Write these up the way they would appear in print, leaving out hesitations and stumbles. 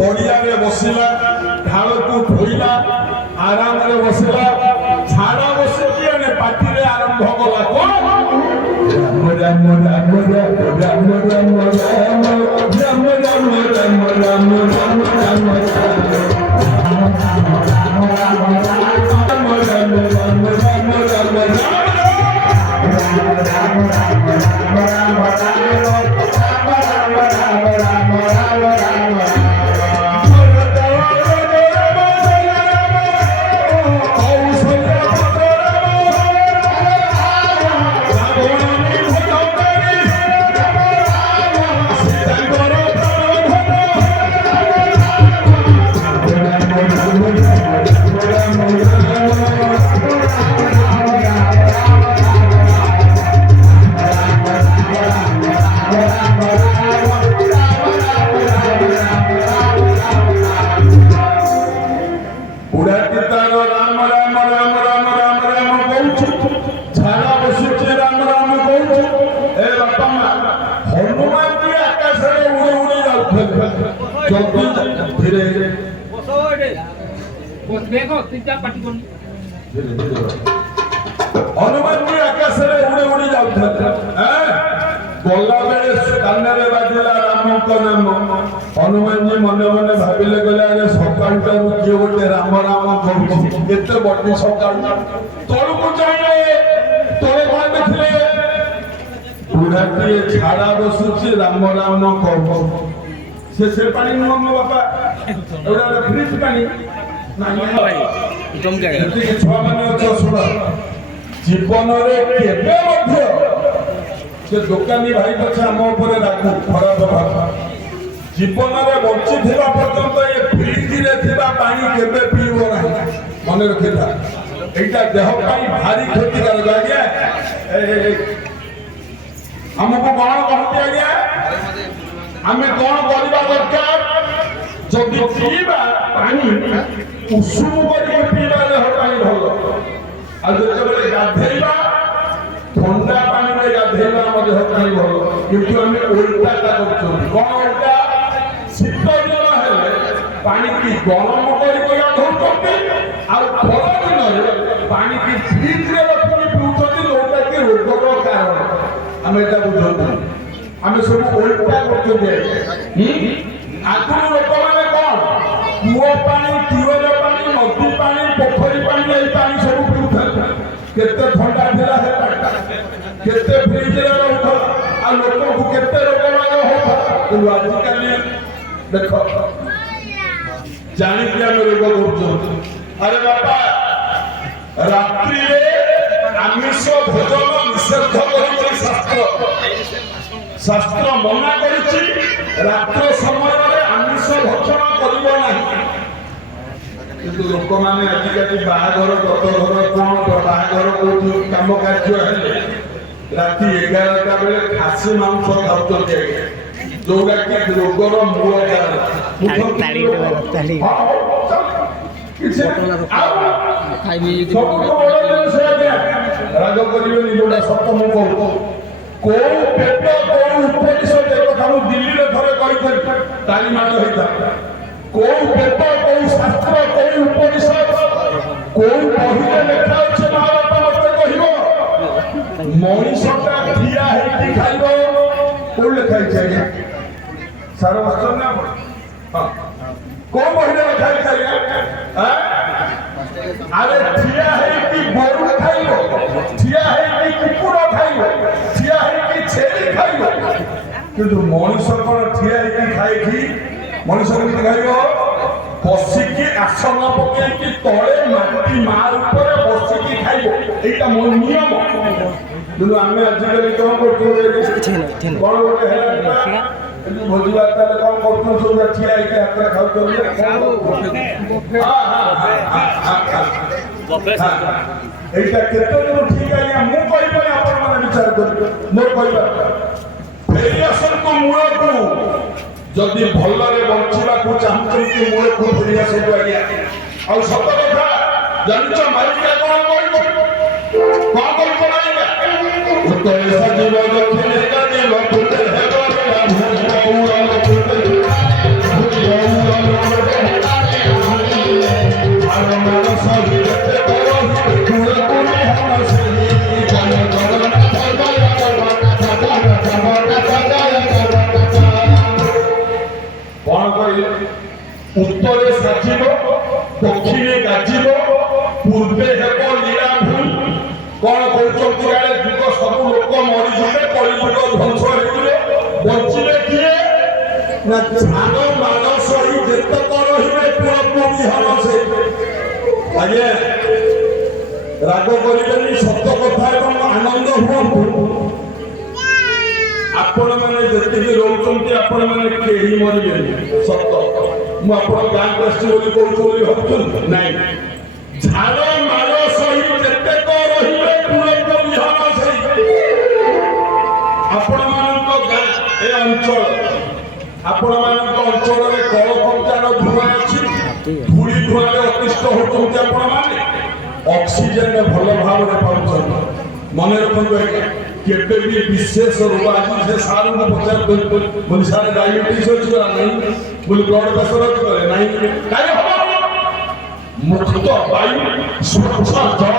ପଡ଼ିଆରେ ବସିଲା, ଢାଳକୁ ଧୋଇଲା, ଆରାମରେ ବସିଲା, ଝାଡ଼ା ବସିକି ଆନେ ପାଟିରେ ଆରମ୍ଭ କଲା କଣ ରାମ ରାମ ରାମ ରାମ ରାମ ରାମ ରାମ ରାମ ରାମ ରାମ ରାମ ରାମ ରାମ हनुमान जी आकाश उड़े उड़ी जाते गला बेले काନରେ बाजिला राम को नाम हनुमान जी मन मन भाविले गले अरे सकाळ टाइम किए गोटे राम राम कहूची केते बड़ी सकाळ तोड़ को चाहिए तोड़े कोन देखले बुढ़ाटी छाड़ा बसुची राम राम कहू से पानी नुह मो बापा एटा फ्रिज पानी जीवन केवे से दुकानी भाई पछे आम उपरे राखू खराब भाव जीवन में बंची पर्यंत ये फ्रिज रे थिबा पानी केवे पीबो ना मन रखिता एटा देह पाई भारी क्षतिकारक आज्ञा हमको कौन कहते आज्ञा आमे कौन करबा दरकार जदि पीबा पानी उषुम करके पीवा देह पाई भल आ जेतेबेले गाधेइबा ठंडा पानी रे गाधेइबा हम देह पाई भल किंतु हमें उल्टाटा करछो कोन उल्टा शीत दिन हेले पानी की गरम करके गाधौछथि आ खरा दिन रे पानी की फ्रिज रे रखि पिउछथि जोटा कि रोगर कारण हमें एटा बुझौथि हमें सब उल्टा करछो दे आगु लोक माने कोन कुओ पानी ट्यूबवेल पानी नदी पानी पोखरी पानी ए पानी सब पिउथले केते ठंडा थिला हे केते फ्रिज रे रहउथला आ लोक को केते रोग लाग होता କିନ୍ତୁ ଆଜିକାଲି ଦେଖ ଜାଣିକି ଆମେ ରୋଗ କରୁଛୁ ଆରେ ବାପା ରାତ୍ରିରେ ଆମିଷ ଭୋଜନ ନିଷେଧ କରିଛି ଶାସ୍ତ୍ର ମନା କରିଛି ରାତ୍ର ସମୟରେ ଆମିଷ ଭକ୍ଷଣ କରିବ ନାହିଁ କିନ୍ତୁ ଲୋକମାନେ ଆଜିକାଲି ବାହାଘର ବ୍ରତଘର କଣ ବାହାଘର କୋଉଠି କାମ କାର୍ଯ୍ୟ ହେଲେ ରାତି 11ଟା ବେଳେ ଖାସି ମାଂସ ଖାଉଛନ୍ତି ଆଜ୍ଞା ଯୋଉଟା କି ରୋଗର ମୂଳ କାରଣ ରାଗ କରିବେନି ଯୋଉଟା ସତ ମୁଁ କହୁଛି କୋଉ ପେଟ କୋଉ ଉପନିଷଦ କଥା ମୁଁ ଦିଲ୍ଲୀରେ ଥରେ କହିଥିଲି ତାଲିମାଟ ହେଇଥିଲା କୋଉ ପେଟ କୋଉ ଶାସ୍ତ୍ର କୋଉ ଉପନିଷଦ କୋଉ ବହିରେ ଲେଖା ଅଛି ମହାବାପା ମତେ କହିବ ମଣିଷଟା ଠିଆ ହେଇକି ଖାଇବ କୋଉ ଲେଖା ହେଇଛି ଆଜ୍ଞା ସାର ବସ୍ତ୍ର ନା କୋଉ ବହିରେ ଲେଖା ହେଇଛି ଆଜ୍ଞା ଆରେ ଠିଆ ହେଇକି ଗୋରୁ ଖାଇବ ଠିଆ ହେଇକି କୁକୁର ଖାଇବ ଠିଆ ହେଇକି ଛେଳି ଖାଇବ କିନ୍ତୁ ମଣିଷ କଣ ଠିଆ ହେଇକି ଖାଇକି ମଣିଷ କେମିତି ଖାଇବ ବସିକି ଆସନ ପକେଇକି ତଳେ ମାଟି ମା ଉପରେ ବସିକି ଖାଇବ ଏଇଟା ମୋ ନିୟମ କିନ୍ତୁ ଆମେ ଆଜିକାଲି କଣ କରୁଛୁ କଣ ଗୋଟେ ହେଲା ଭୋଜି ଭାତରେ କଣ କରୁଛୁ ସବୁ ଠିଆ ହେଇକି ହାତରେ ଖାଉଛନ୍ତି এইটা কেতদিন ঠিক আজ্ঞা মু কইবনি আপন মানে বিচার করিবে মোর কইবা ফেরি আসন্তু মূলকু যদি ভলরে বঞ্চিবাকু চাহুଛନ୍ତି মূলকু ফেরি আসন্তু আজ্ঞা আর সত কথা জানিছ মালিকা কোন কইব কোন কইব আজ্ঞা উত্তরে সজীব দক্ষিণে গানি লপুতে হেবরে ভূ গৌর লপুতে ভূ গৌর କଲେ ଉତ୍ତରେ ସାଜିବ ଦକ୍ଷିଣେ ଗାଜିବ ପୂର୍ବେ ହେବ ଲୀଳା ଭୂଇଁ କଣ କହୁଛନ୍ତି କାଳେ ଯୁଗ ସବୁ ଲୋକ ମରିଯିବେ କଳିଯୁଗ ଧ୍ୱଂସ ହେଇଯିବ ବଞ୍ଚିବେ କିଏ ନା ଝାଳ ମାଳ ସହି ଯେତକ ରହିବେ ପୁଅକୁ ବିହନ ସେଇ ଆଜ୍ଞା ରାଗ କରିବେନି ସତ କଥା ଏବଂ ଆନନ୍ଦ ହୁଅନ୍ତୁ ଆପଣ ମାନେ ଯେତିକି ରହୁଛନ୍ତି ଆପଣ ମାନେ କେହି ମରିବେନି ସତ ମୁଁ ଆପଣ ଗାଁକୁ ଆସିଛି ବୋଲି କହୁଛୁ ବୋଲି ଭାବୁଛନ୍ତି ନାଇଁ ଝାଳ ମାଳ ସହି ଯେତେକ ରହିବେ ପୁଅକୁ ବିହନ ସେଇ ଆପଣମାନଙ୍କ ଗାଁ ଏ ଅଞ୍ଚଳ ଆପଣମାନଙ୍କ ଅଞ୍ଚଳରେ କଳକବ୍ଜାର ଧୂଆଁ ଅଛି ଧୂଳି ଧୂଆଁରେ ଅତିଷ୍ଠ ହେଉଛନ୍ତି ଆପଣମାନେ ଅକ୍ସିଜେନ ଭଲ ଭାବରେ ପାଉଛନ୍ତି ମନେ ରଖନ୍ତୁ ଆଜ୍ଞା କେବେ ବି ବିଶେଷ ରୋଗ ଆଜି ସେ ସାରଙ୍କୁ ପଚାରି ବୋଲି ସାର୍ ଡାଇବେଟିସ୍ ଅଛି ନା ନାହିଁ ବୋଲି ବ୍ଲଡ ପ୍ରେସର ଅଛି କରେ ନାହିଁ କାହିଁ ହବ ମୁକ୍ତ ବାୟୁ ସ୍ୱଚ୍ଛ ଜଳ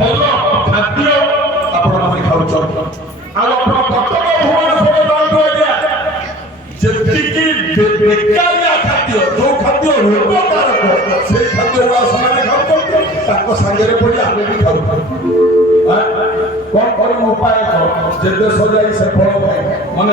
ଭଲ ଖାଦ୍ୟ ଆପଣମାନେ ଖାଉଛନ୍ତି ଆଉ ଆପଣ କଟକ ଭୁବନେଶ୍ୱର ଯାଆନ୍ତୁ ଆଜ୍ଞା ଯେତିକି ବେକାରିଆ ଖାଦ୍ୟ ଯୋଉ ଖାଦ୍ୟ ରୋଗକାରକ ସେଇ ଖାଦ୍ୟ ଗୁଡ଼ା ସେମାନେ ଖାଉଛନ୍ତି ତାଙ୍କ ସାଙ୍ଗରେ ପଡ଼ି ଆମେ ବି ଖାଉଛୁ କଣ କରିବୁ ଉପାୟ ଯେତେ ସଜାଇ ସେ ଫଳ ପାଇ ମନେ